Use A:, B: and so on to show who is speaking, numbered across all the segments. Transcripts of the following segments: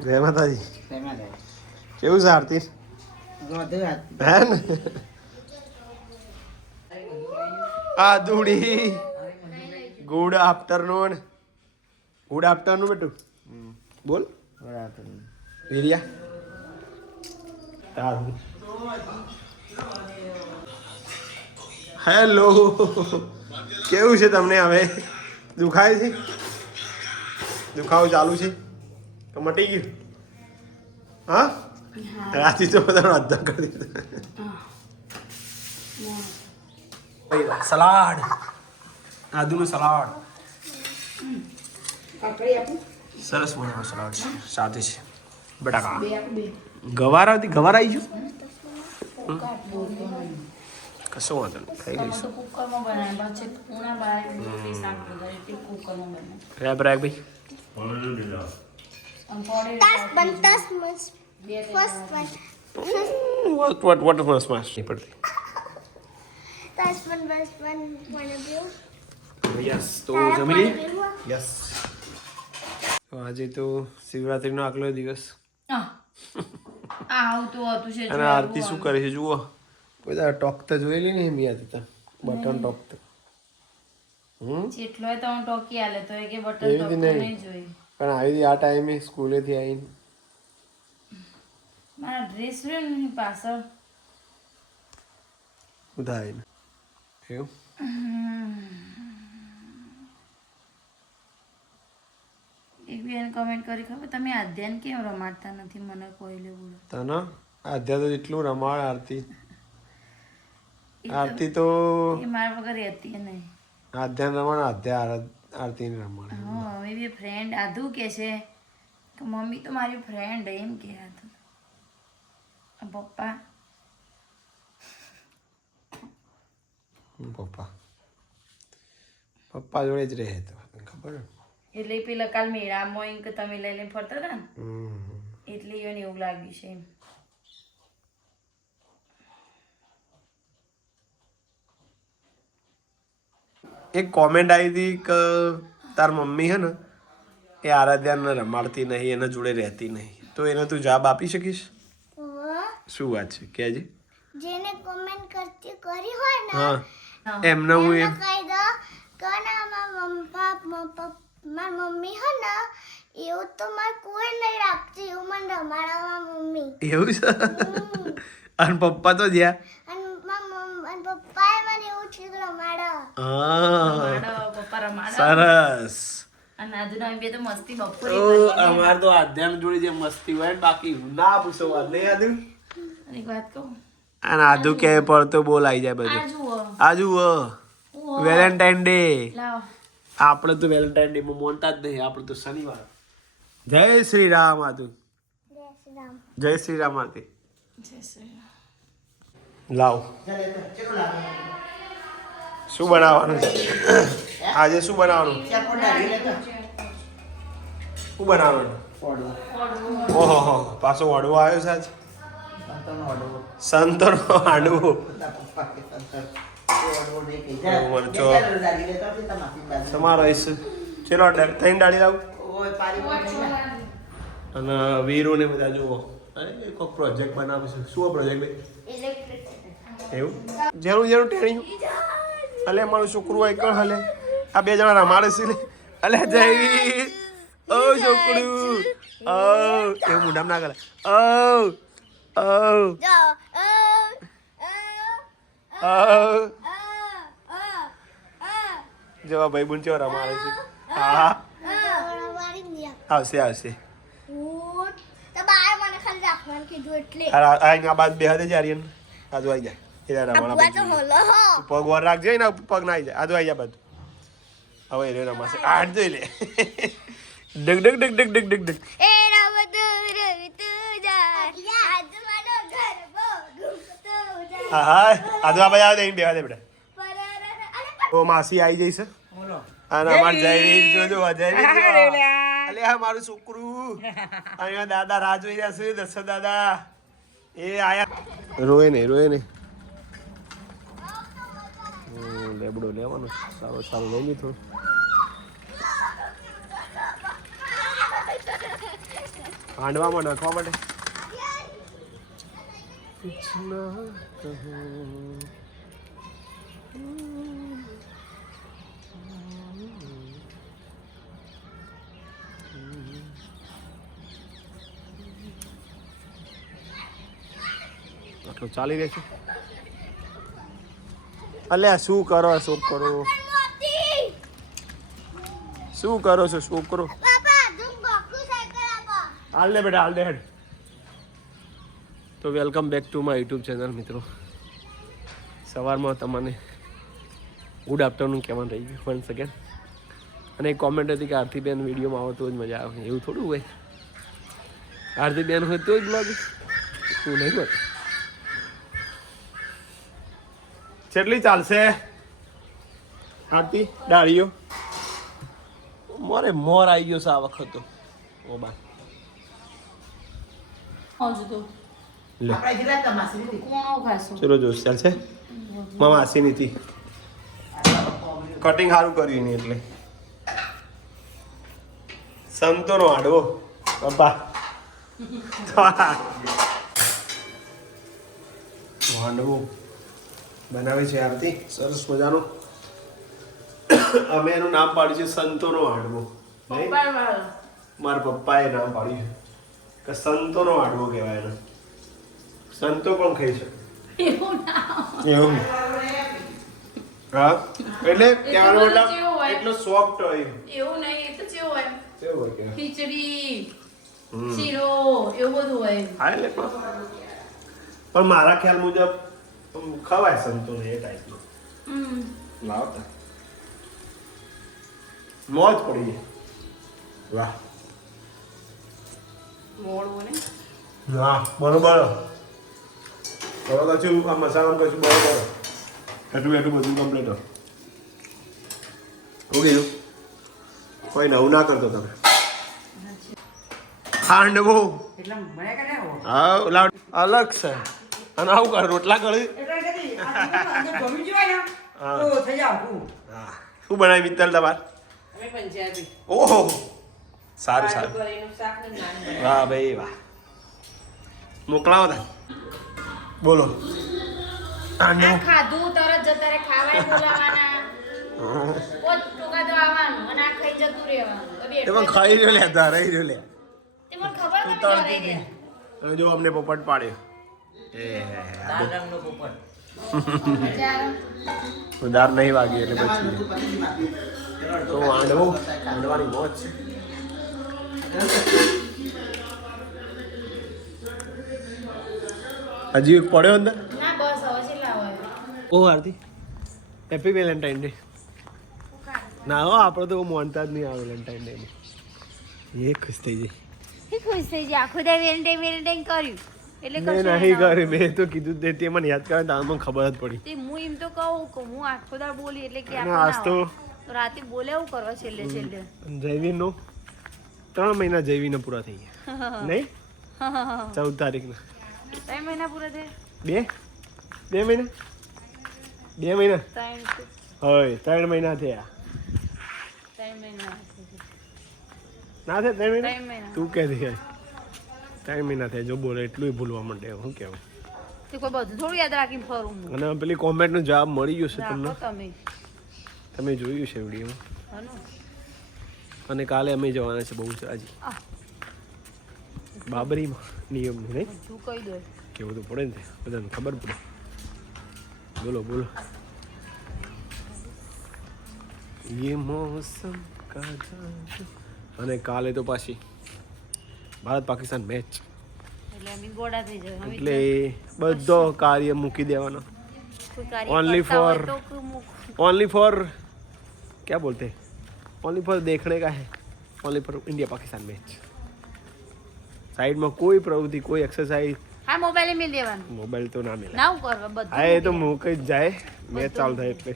A: જય માતાજી. કેવું છે આરતી? આ દુડી ગુડ આફ્ટરનૂન. ગુડ આફ્ટરનૂન બેટું. બોલ. વીરિયા. સારું હેલો. કેવું છે તમને હવે? દુખાય છે? દુખાવો ચાલુ છે? તો મટી ગયું? હા? રાતી તો બધાનો અધ્ધા કરી દીધો. સલાડ. આદુનો સલાડ. સરસ મજાનો સલાડ છે. સાથે છે. બટાકા. ગવારા ગવારા આવી ગયું? કશો વાંધો નહીં. ખાઈ લઈશું. રેબ રેબ ભાઈ. તો
B: One
A: જમી લઈએ
B: of you.
A: યસ તો આજે તો શિવરાત્રીનો આગલો દિવસ. અને આરતી શું કરે છે જુઓ. બધા ટોક તો જોયેલી ને મિયા હતા. બટન ટોક તો. હમ?
C: જેટલો તો ટોકી આલે તો એ કે બટન ટોક
A: નહીં.
C: નહીં જોઈ.
A: પણ આવી આ ટાઈમે સ્કૂલેથી આવીને.
C: મારા ડ્રેસ રહ્યો ને પાછળ.
A: ઉધા આવીને એવું
C: એક બેન કમેન્ટ કરી ખબર તમે અધ્યયન કેમ રમાડતા નથી? મને કોઈ લેવું
A: તને? આધ્યા તો એટલું રમાડ આરતી. આરતી તો
C: એ મારા વગર રહેતી નહીં.
A: આધ્યાન રમાડ આધ્યા આરતી. રમાડ
C: હા એ બી ફ્રેન્ડ આધુ કે છે કે મમ્મી તો મારી ફ્રેન્ડ એમ કે આધુ. પપ્પા.
A: પપ્પા? પપ્પા જોડે જ રહે તો ખબર?
C: એટલે પેલા કાલ મેળામાં એમ કે તમે લઈ લઈને ફરતા હતા ને. એટલે એને એવું લાગ્યું છે એમ.
A: એક કોમેન્ટ આવી હતી કે તાર મમ્મી હે ને એ આરાધ્યાને રમાડતી નહીં એના જોડે રહેતી નહીં. તો એને તું જવાબ આપી શકીશ?
B: વાહ.
A: શું વાત છે? કહેજે.
B: જેને કોમેન્ટ કરતી કરી હોય ને
A: હા. એમને હું એમ
B: કહી દો કે ના મારા મમ્મી મારી મમ્મી હે ને એવું તો મારે કોઈ નહીં રાખતી એવું મને રમાડવા મમ્મી.
A: એવું છે? અને પપ્પા તો જ્યાં
B: અને મારા મમ્મી અને પપ્પાએ મને એવું છે કે રમાડો
A: હા
C: રમાડો પપ્પા રમાડો
A: સરસ.
C: અને તો મસ્તી બપોરે
A: ઓ
C: કરી.
A: અમાર તો આધ્યાન જોડે જે મસ્તી હોય ને બાકી ના પૂછો વાત. નહીં આદુ?
C: અને એક વાત કહું?
A: અને આદુ કે પડતો બોલ આવી જાય
C: આ
A: બધું
C: જુઓ
A: આજુ વેલેન્ટાઇન ડે
C: લાવો.
A: આપણે તો વેલેન્ટાઇન ડે માં મોનતા જ નહીં આપણે તો શનિવાર. જય શ્રી રામ આદુ.
B: જય શ્રી રામ.
A: રામ. લાવ. શું બનાવવાનું છે? આજે શું બનાવવાનું? શું બનાવવાનું? ઓહો હો પાછો વડવો આવ્યો છે આજ? સંતોનો હાંડવો મરચો. તમારો ઈસ ચલો ડાળી લાવું? અને વીરો ને બધા જુઓ. અરે કોઈક પ્રોજેક્ટ બનાવીશું શું પ્રોજેક્ટ ભાઈ? એવું? જેનું જેનું ટેણી. અલે મારું છોકરું હોય કણ હલે? આ બે જણા રમાડે છે અલે જયવી ઓ છોકરું. ઓ એવું મુંડામ ના કરે ઓ ઓ.
B: જો
A: ઓ જેવા ભાઈ બુન ચેવા રમાડે છે? હા.
B: જ.
A: આવશે. આવશે આ બાદ બે હાથે જારી આજુ આવી જાય.
B: હો.
A: પગ વાર રાખજે ને પગ ના આવી જાય. આજુ આવી જાય બધું. હવે એ રમાશે આઠ જોઈ લે. ડગ ડગ ડગ ડગ ડગ ડગ ડગ.
B: એ રમ
A: હા હા. આજુ આ બધા આવે બેવા દે બેટા. તો માસી આવી જઈશ છે અને અમાર જયવીર જોજો અજયવીર. અલે આ મારું છોકરું. અહીંયા દાદા રાહ જોઈ રહ્યા છે દર્શન દાદા. એ આયા. રોય ને રોય ને હમ, લેબડો લેવાનો સારો સારો લઈ લીધો. હાંડવામાં નાખવા માટે. આટલું ચાલી રહેશે. અલ્યા શું કરો શું કરો?
B: મોતી
A: શું કરો છો, શું કરો?
B: પાપા તું ગોકુ સાયકલ
A: હાલ દે બેટા, હાલ દે હેડ. તો welcome back to my YouTube channel, મિત્રો. સવારમાં તમને ગુડ આફ્ટરનૂન કહેવાનું રહી ગયું વન સેકન્ડ અને એક કોમેન્ટ હતી કે આરતીબેન વિડીયોમાં આવો તો જ મજા આવે. એવું થોડું હોય. આરતીબેન હોય તો જ બ્લોગ. શું નહીં હોત કેટલી ચાલશે? આરતી ડાળીઓ? મોરે મોર આવી ગયો છે આ વખત તો. ઓ બા. ચલો જોશ ચાલશે મામા આસી નથી કટિંગ સારું કર્યું નહીં એટલે. સંતોનો આડવો. પપ્પા. હાંડવો બનાવે છે આરતી? સરસ મજાનું. અમે એનું નામ પાડ્યું છે સંતોનો હાંડવો નહીં? મારા પપ્પાએ નામ પાડ્યું છે. કે સંતોનો હાંડવો કહેવાય એને. સંતો પણ ખાઈ શકે
C: એવું
A: હા? એટલે ત્યાંનો. એટલો સોફ્ટ હોય
C: એવું નહીં એ તો કેવું હોય
A: કેવું હોય
C: ખીચડી શીરો એવું બધું હોય
A: હા એટલે પણ મારા ખ્યાલ મુજબ ખવાય સંતોને એ ટાઈપનું
C: હમ
A: લાવતા મોજ પડી વાહ
C: મોડું ને
A: હા બરોબર હવે કશું આ મસાલા કશું બરોબર એટલું એટલું બધું કમ્પ્લીટ કીધું કોઈ નવું ના કરતો તમે હાંડવો
D: એટલે મને કે ના આવો.
A: હા અલગ છે અને આવું કર રોટલા કરી શું બનાવી મિત્તલ તમારે? ઓહો સારું સારું
E: કરીનું શાક ને નાન બનાવ્યું.
A: વાહ ભાઈ વાહ. મોકલાવો તા. બોલો.
C: ખાધું તરત જતા રે ખાવાય બોલાવાના ટૂંકા તો આવવાનું અને આ ખાઈ જતું રહેવાનું.
A: રહ્યો લે ધરાઈ રહ્યો લે.
C: ખબર
A: જો અમને પોપટ પાડ્યો. એ
E: લાલ રંગનો પોપટ.
A: ઉધાર નહીં વાગી એટલે પછી. તો હાંડવો આંડવાની મોજ. છે હજી એક પડ્યો અંદર?
C: ના બસ હવે છેલ્લા હોય.
A: ઓ આરતી. હેપી વેલેન્ટાઇન ડે ના હો આપણે તો માનતા જ નહીં આ વેલેન્ટાઇન ડે એ ખુશ થઈ જાય
C: એ ખુશ થઈ જાય આખું દે વેલેન્ટાઇન વેલેન્ટાઇન કર્યું. એટલે કશું
A: નહીં
C: ના
A: કરી મેં તો કીધું તે તે મને યાદ કરે તો મને ખબર જ પડી.
C: તે હું એમ તો કહું કે હું આખો દાડ બોલી એટલે કે
A: આજ તો
C: રાતે બોલે એવું કરવા છેલ્લે છેલ્લે.
A: જયવીરનો ત્રણ મહિના જયવીના પૂરા થઈ ગયા. નહીં? ચૌદ તારીખના.
C: ત્રણ મહિના પૂરા થયા?
A: બે? બે મહિના? બે મહિના? હોય ત્રણ મહિના થયા.
C: ત્રણ મહિના
A: ના થાય ત્રણ મહિના. તું કે છે. ટાઈમ ના થાય જો બોલે એટલું ભૂલવા માંડે શું
C: કેવું?
A: અને પેલી કોમેન્ટ નો જવાબ મળી ગયો છે તમને?
C: તમે.
A: જોયું છે વિડીયોમાં? અને કાલે અમે જવાના છે બહુ
C: સાજી
A: બાબરીમાં નિયમ નહીં? કેવું તો પડે ને બધાને ખબર પડે. બોલો બોલો. યે મોસમ અને કાલે તો પાછી ભારત પાકિસ્તાન મેચ
C: એટલે
A: બધો કાર્ય મૂકી દેવાનો.
C: ઓનલી
A: ફોર ઓનલી ફોર ક્યાં બોલતે? ઓનલી ફોર દેખને કા હે? Only for India Pakistan match સાઈડમાં કોઈ પ્રવૃત્તિ કોઈ એક્સરસાઇઝ
C: હા મોબાઈલ મિલ દેવાનું.
A: મોબાઈલ તો ના મિલે
C: ના કરવા? બધું
A: હા એ તો
C: મૂકી
A: જ જાય. મેચ ચાલુ થાય એટલે.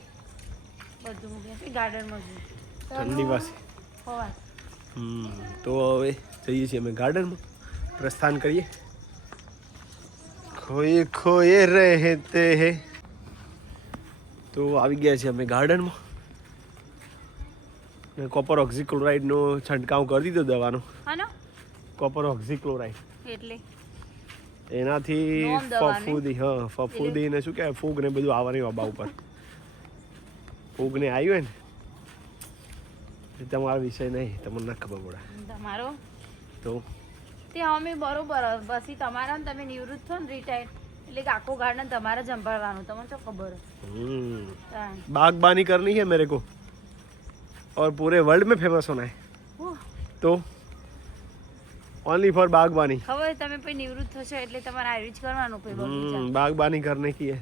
C: બધું મૂકી ગાર્ડનમાં
A: ઠંડી પાસે
C: હોવા.
A: તો હવે જઈએ છીએ અમે ગાર્ડનમાં. પ્રસ્થાન કરીએ. ખોઈ ખોએ રહેતે હે. તો આવી ગયા છીએ અમે ગાર્ડનમાં. કોપર ઓક્સિક્લોરાઇડનો છંટકાવ કરી દીધો દવાનો. Copper oxychloride.
C: એટલે.
A: એનાથી ફફૂદી હા ફફૂદી ને શું કહેવાય ફૂગ ને બધું આવવાની બાબા ઉપર. ફૂગ ને આવ્યું હોય ને? તમારો વિષય નહીં તમને ના ખબર પડે
C: તમારો
A: તો
C: તે અમે બરોબર પછી તમારા ને તમે નિવૃત્ત થો ને રિટાયર એટલે કે આખું ગાર્ડન તમારે જ સંભાળવાનું તમને શું ખબર
A: हम्म
C: તાણ.
A: बागबानी करनी है मेरे को और पूरे वर्ल्ड में फेमस होना है
C: ઉહ,
A: तो ओनली फॉर बागबानी
C: ખબર તમે પછી નિવૃત્ત થશો એટલે તમારે આવી જ કરવાનું પછી બગીચા
A: हम्म, बागबानी करने की है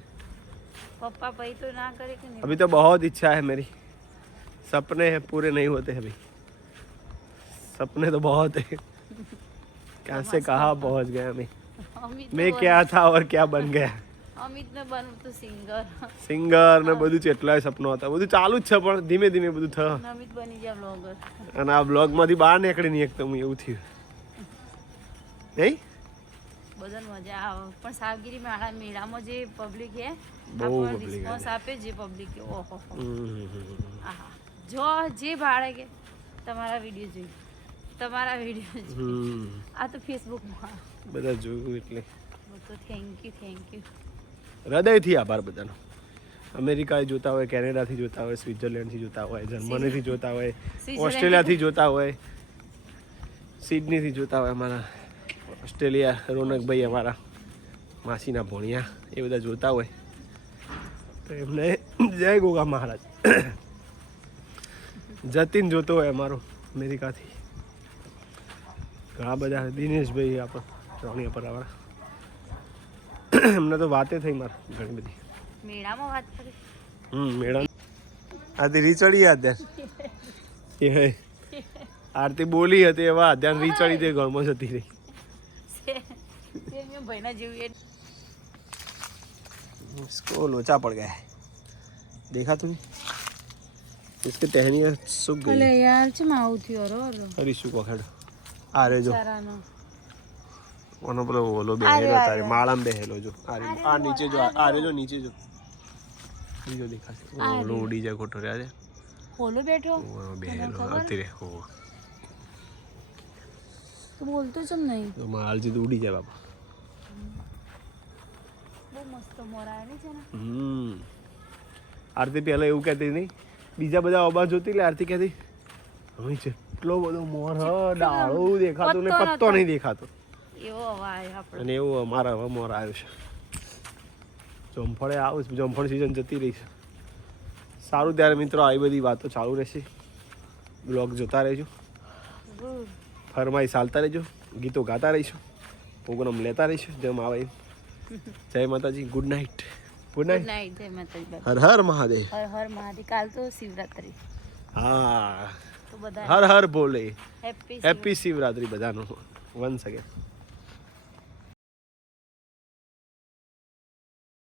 C: પપ્પા પછી તો ના કરે કે નહીં
A: अभी तो बहुत इच्छा है मेरी सपने हैं पूरे नहीं होते अभी सपने तो बहुत है कहाँ से कहाँ पहुँच गया मैं
C: અમિત
A: मैं क्या था और क्या बन गया
C: અમિત ને બનવું તો સિંગર
A: સિંગર ને બધું કેટલાય સપનો હતા બધું ચાલુ જ છે પણ ધીમે ધીમે બધું થ
C: અમિત બની જાય બ્લોગર
A: અને આ બ્લોગમાંથી બહાર નીકળી નહીં એકદમ એવું થયું નહીં
C: બધાને મજા આવે પણ સાવગીરી મેળા મેળામાં જે પબ્લિક હે
A: બહુ
C: આપણને
A: public
C: રિસ્પોન્સ આપે જે પબ્લિક ઓહો
A: હમ.
C: આહા જો જે ભાડે કે તમારા વીડિયો જોઈ. તમારા વીડિયો જોઈ. આ તો ફેસબુકમાં
A: બધા જોયું એટલે.
C: તો થેન્ક યુ થેન્ક યુ
A: હૃદયથી આભાર બધાનો. અમેરિકા જોતા હોય કેનેડાથી જોતા હોય સ્વિટ્ઝરલેન્ડથી જોતા હોય જર્મનીથી જોતા હોય ઓસ્ટ્રેલિયાથી જોતા હોય સિડનીથી જોતા હોય અમારા ઓસ્ટ્રેલિયા રોનકભાઈ અમારા માસીના ભોણિયા એ બધા જોતા હોય. તો એમને જય ગોગા મહારાજ. જતીન જોતો હોય અમારો અમેરિકાથી. ઘણા બધા દિનેશભાઈ આપણ ચોણી પર અમારા એમને તો વાતે થઈ મારે ઘણી બધી.
C: મેળામાં વાત કરી?
A: હમ મેળા આથી રીચડી આધ્યાન એ આરતી બોલી હતી એવા આધ્યાન રીચડી તે ઘરમાં જતી રહી.
C: ભાઈના
A: લોચા પડ ગયા. દેખાતું નહીં? इसके टहनियाँ सूख गई
C: અલે
A: हैं।
C: યાર ચમ આવું થયું રો રો
A: अरे इसको पकड़ आ रे जो
C: ચારાનો
A: ઓનો પેલો ઓલો
C: આ
A: બેહેલો
C: રહ્યો, આ
A: તારે
C: રહ્યો.
A: માળામાં બેહેલો જો આ રે આ નીચે જો આ આ રે જો નીચે જો બીજો દેખાશે
C: આ
A: ઓલો
C: રહ્યો.
A: ઉડી જાય ખોટો રહ્યા છે
C: હોલો બેઠો
A: ઓલો બેહેલો
C: ખબર?
A: અત્યારે હો
C: તો બોલતો ચમ નહીં
A: તો માલજી તો ઉડી જાય બાપા
C: બહુ મસ્ત મોરાની છે ને
A: હમ આરતી પહેલા એવું કહેતી નહીં બીજા બધા અવાજ જોતી એટલે આરતી કહેતી હવે જેટલો બધો મોર ડાળો દેખાતો ને
C: પત્તો
A: નહીં દેખાતો. અને એવું અમારા હવે મોર આવ્યો છે. જમફળે આવું જમફળ સિઝન જતી રહી છે. સારું ત્યારે મિત્રો આવી બધી વાતો ચાલુ રહેશે. બ્લોગ જોતા રહેજો. ફરમાઈ ચાલતા રહેજો. ગીતો ગાતા રહીશું. પ્રોગ્રામ લેતા રહીશું. જેમ આવે જય માતાજી. ગુડ નાઇટ ગુડ નાઇટ
C: જય માતાજી
A: હર હર મહાદેવ.
C: હર હર મહાદેવ. કાલ તો શિવરાત્રી.
A: હા.
C: તો બધા
A: હર હર બોલે.
C: Happy
A: happy Shivratri. બધાનો. One again